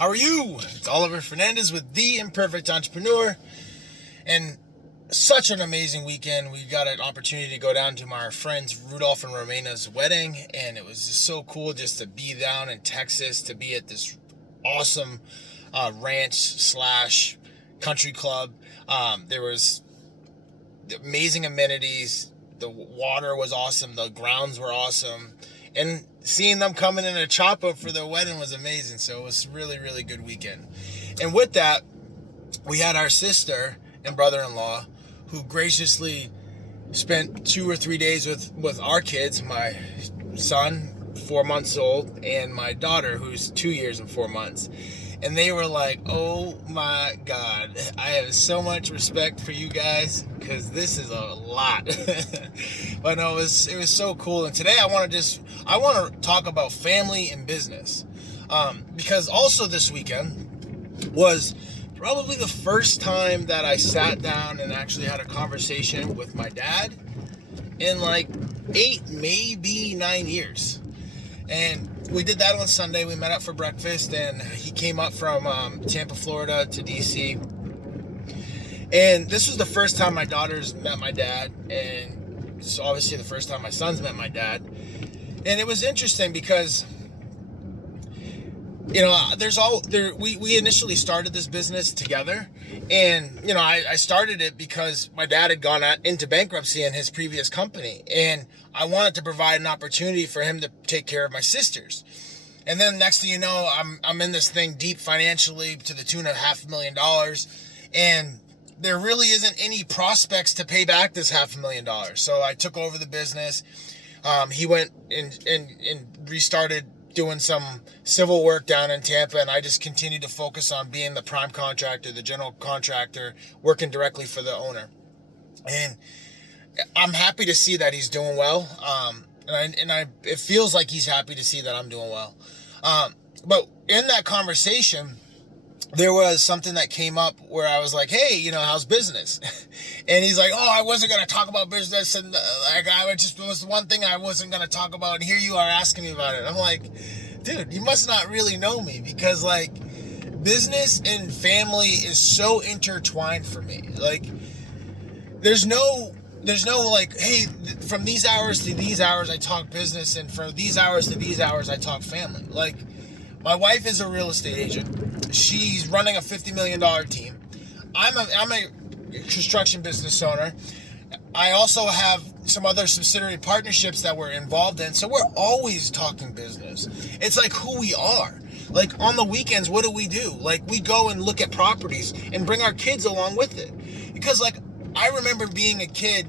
How are you? It's Oliver Fernandez with The Imperfect Entrepreneur. And such an amazing weekend. We got an opportunity to go down to my friends Rudolph and Romena's wedding. And it was just so cool just to be down in Texas, to be at this awesome ranch slash country club. There was amazing amenities. The water was awesome. The grounds were awesome. And seeing them coming in a chopper for their wedding was amazing. So it was a really, really good weekend. And with that, we had our sister and brother-in-law who graciously spent 2 or 3 days with our kids, my son, 4 months old, and my daughter, who's 2 years and 4 months. And they were like, oh my God, I have so much respect for you guys because this is a lot. But no, it was so cool. And today I want to talk about family and business. Because also this weekend was probably the first time that I sat down and actually had a conversation with my dad in like 8, maybe 9 years. And we did that on Sunday. We met up for breakfast, and he came up from Tampa, Florida to DC. And this was the first time my daughters met my dad, and it's obviously the first time my sons met my dad. And it was interesting because, you know, we initially started this business together. And, you know, I started it because my dad had gone into bankruptcy in his previous company. And I wanted to provide an opportunity for him to take care of my sisters. And then next thing you know, I'm in this thing deep financially to the tune of $500,000. And there really isn't any prospects to pay back this $500,000. So I took over the business. He went and restarted doing some civil work down in Tampa, and I just continued to focus on being the prime contractor, the general contractor, working directly for the owner. And I'm happy to see that he's doing well. It feels like he's happy to see that I'm doing well. But in that conversation, there was something that came up where I was like, hey, you know, how's business? And he's like, oh, I wasn't going to talk about business. And it was one thing I wasn't going to talk about. And here you are asking me about it. I'm like, dude, you must not really know me, because like business and family is so intertwined for me. Like there's no like, hey, from these hours to these hours, I talk business. And from these hours to these hours, I talk family. Like my wife is a real estate agent. She's running a $50 million team. I'm a construction business owner. I also have some other subsidiary partnerships that we're involved in. So we're always talking business. It's like who we are. Like on the weekends, what do? Like we go and look at properties and bring our kids along with it. Because like I remember being a kid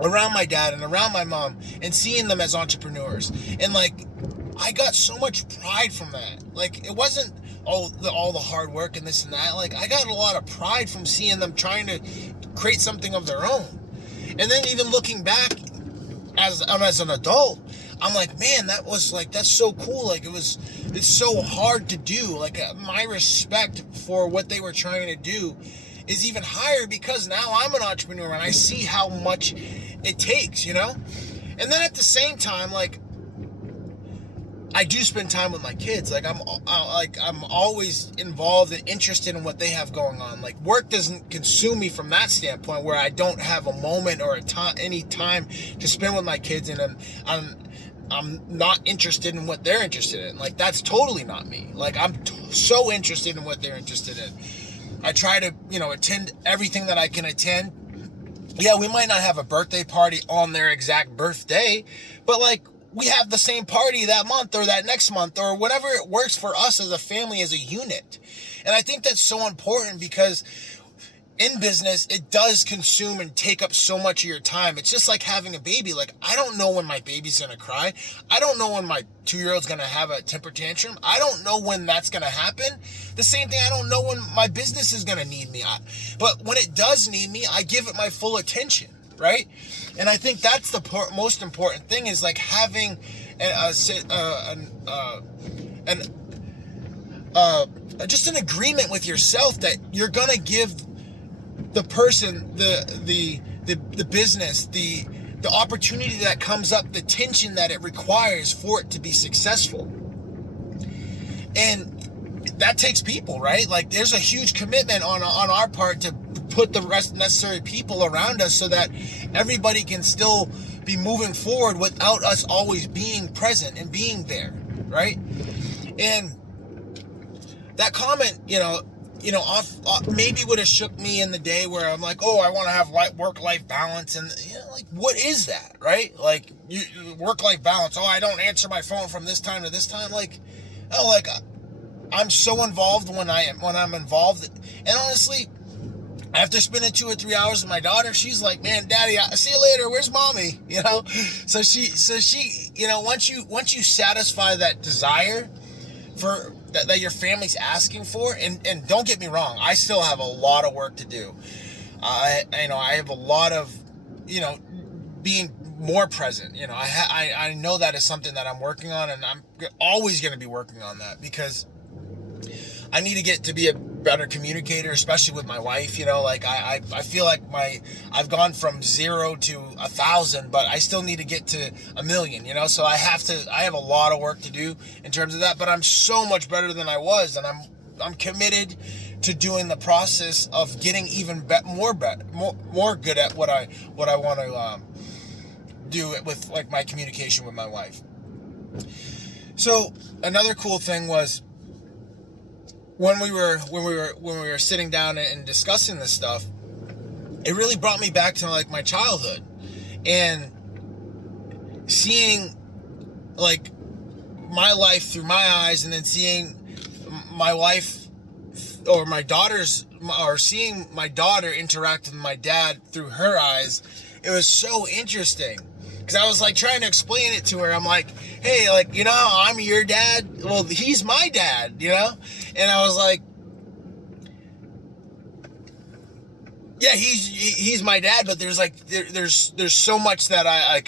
around my dad and around my mom and seeing them as entrepreneurs. And like I got so much pride from that. Like it wasn't all the hard work and this and that. Like I got a lot of pride from seeing them trying to create something of their own. And then even looking back as an adult, I'm like, man, that's so cool. Like it's so hard to do. Like my respect for what they were trying to do is even higher because now I'm an entrepreneur and I see how much it takes, you know? And then at the same time, like I do spend time with my kids. Like I'm always involved and interested in what they have going on. Like work doesn't consume me from that standpoint where I don't have a moment or any time to spend with my kids, and I'm not interested in what they're interested in. Like that's totally not me. Like I'm so interested in what they're interested in. I try to, you know, attend everything that I can attend. Yeah, we might not have a birthday party on their exact birthday, but like we have the same party that month or that next month or whatever it works for us as a family, as a unit. And I think that's so important because in business, it does consume and take up so much of your time. It's just like having a baby. Like, I don't know when my baby's going to cry. I don't know when my 2-year-old's going to have a temper tantrum. I don't know when that's going to happen. The same thing, I don't know when my business is going to need me. But when it does need me, I give it my full attention, right? And I think that's the most important thing is like having just an agreement with yourself that you're going to give the person, the business, the opportunity that comes up, the tension that it requires for it to be successful. And that takes people, right? Like there's a huge commitment on our part to put the rest necessary people around us so that everybody can still be moving forward without us always being present and being there, right? And that comment, maybe would have shook me in the day where I'm like, oh, I want to have work-life balance, and like, what is that, right? Like, work-life balance. Oh, I don't answer my phone from this time to this time. Like, oh, like I'm so involved when I'm involved, and honestly, after spending 2 or 3 hours with my daughter, she's like, man, Daddy, I'll see you later. Where's Mommy? So she, once you satisfy that desire for that your family's asking for, and don't get me wrong, I still have a lot of work to do. I have a lot of, being more present. I know that is something that I'm working on, and I'm always going to be working on that because I need to get to be a better communicator, especially with my wife. I feel like I've gone from 0 to 1,000, but I still need to get to 1,000,000, so I have a lot of work to do in terms of that, but I'm so much better than I was, and I'm committed to doing the process of getting even more good at what I want to do with like my communication with my wife. So another cool thing was when we were sitting down and discussing this stuff, it really brought me back to like my childhood and seeing like my life through my eyes, and then seeing my wife or my daughter's, or seeing my daughter interact with my dad through her eyes. It was so interesting because I was like trying to explain it to her. I'm like, hey, like, I'm your dad. Well, he's my dad, And I was like, yeah, he's my dad, but there's like there's so much that I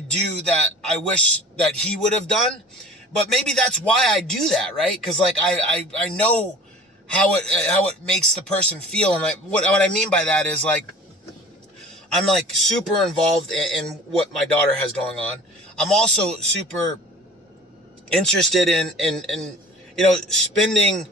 do that I wish that he would have done. But maybe that's why I do that, right? Because like I know how it makes the person feel, and what I mean by that is like I'm like super involved in what my daughter has going on. I'm also super interested in spending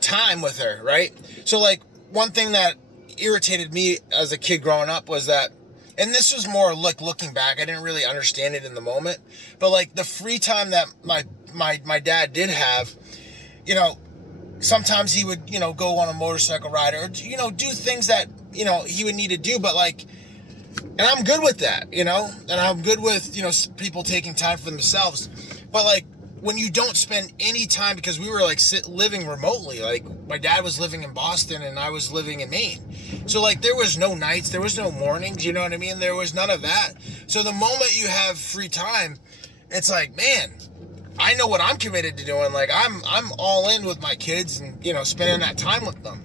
time with her, right? So like one thing that irritated me as a kid growing up was that, and this was more like looking back, I didn't really understand it in the moment, but like the free time that my dad did have, sometimes he would go on a motorcycle ride or do things that he would need to do, but like, and I'm good with that, and I'm good with people taking time for themselves, but like when you don't spend any time, because we were like living remotely, like my dad was living in Boston and I was living in Maine, so like there was no nights, there was no mornings, you know what I mean, there was none of that. So the moment you have free time, it's like, man, I know what I'm committed to doing. Like I'm all in with my kids and spending that time with them.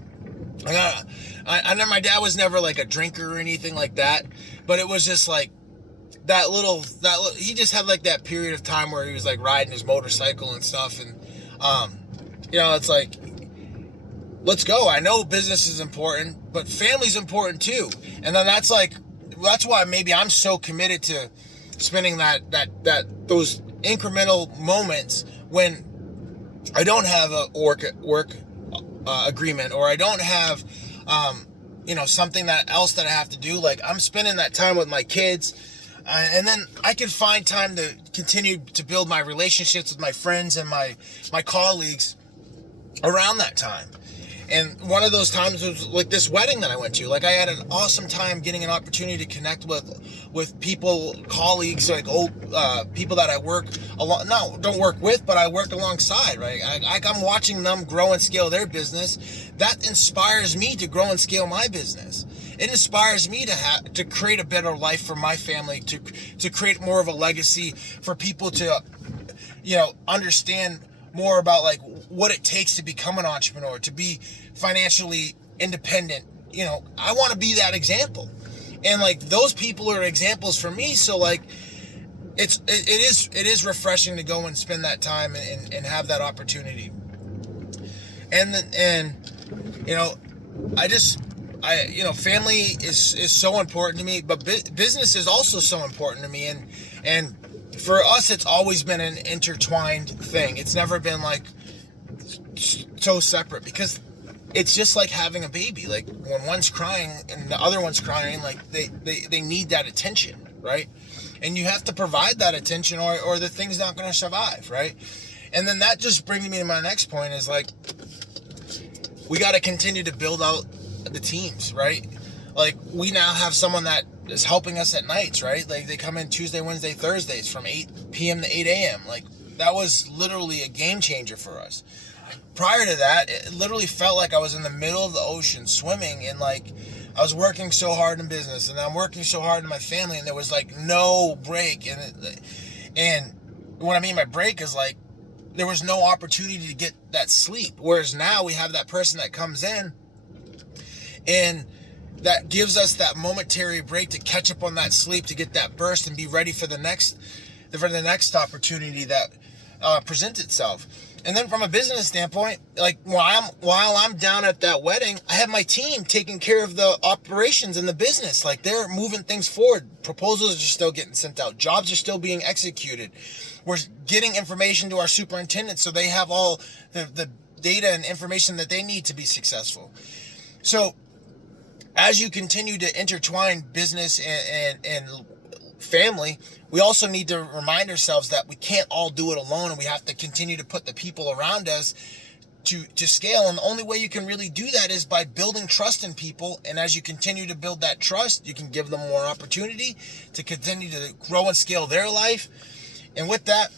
I know my dad was never like a drinker or anything like that, but it was just like that little he just had like that period of time where he was like riding his motorcycle and stuff, and it's like, let's go. I know business is important, but family's important too. And then that's why maybe I'm so committed to spending those incremental moments when I don't have a work agreement, or I don't have something else that I have to do. Like I'm spending that time with my kids, and then I can find time to continue to build my relationships with my friends and my colleagues around that time. And one of those times was like this wedding that I went to. Like I had an awesome time getting an opportunity to connect with people, colleagues, like old people that I don't work with, but I work alongside, right? I'm watching them grow and scale their business. That inspires me to grow and scale my business. It inspires me to create a better life for my family, to create more of a legacy for people to, understand more about like what it takes to become an entrepreneur, to be financially independent. I want to be that example, and like those people are examples for me. So like it is refreshing to go and spend that time and have that opportunity. And family is so important to me, but business is also so important to me, and for us, it's always been an intertwined thing. It's never been like so separate, because it's just like having a baby. Like when one's crying and the other one's crying, like they need that attention, right? And you have to provide that attention, or the thing's not going to survive, right? And then that just brings me to my next point, is like, we got to continue to build out the teams, right? Like, we now have someone that is helping us at nights, right? Like, they come in Tuesday, Wednesday, Thursdays from 8 p.m. to 8 a.m. Like, that was literally a game changer for us. Prior to that, it literally felt like I was in the middle of the ocean swimming, and like, I was working so hard in business, and I'm working so hard in my family, and there was like no break. And what I mean by break is like, there was no opportunity to get that sleep. Whereas now we have that person that comes in, and that gives us that momentary break to catch up on that sleep, to get that burst and be ready for the next opportunity that presents itself. And then from a business standpoint, like while I'm down at that wedding, I have my team taking care of the operations in the business. Like, they're moving things forward. Proposals are still getting sent out. Jobs are still being executed. We're getting information to our superintendents so they have all the data and information that they need to be successful. So as you continue to intertwine business and family, we also need to remind ourselves that we can't all do it alone, and we have to continue to put the people around us to scale. And the only way you can really do that is by building trust in people. And as you continue to build that trust, you can give them more opportunity to continue to grow and scale their life. And with that,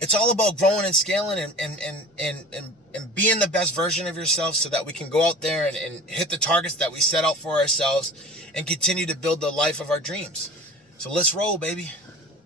it's all about growing and scaling and being the best version of yourself, so that we can go out there and hit the targets that we set out for ourselves and continue to build the life of our dreams. So let's roll, baby.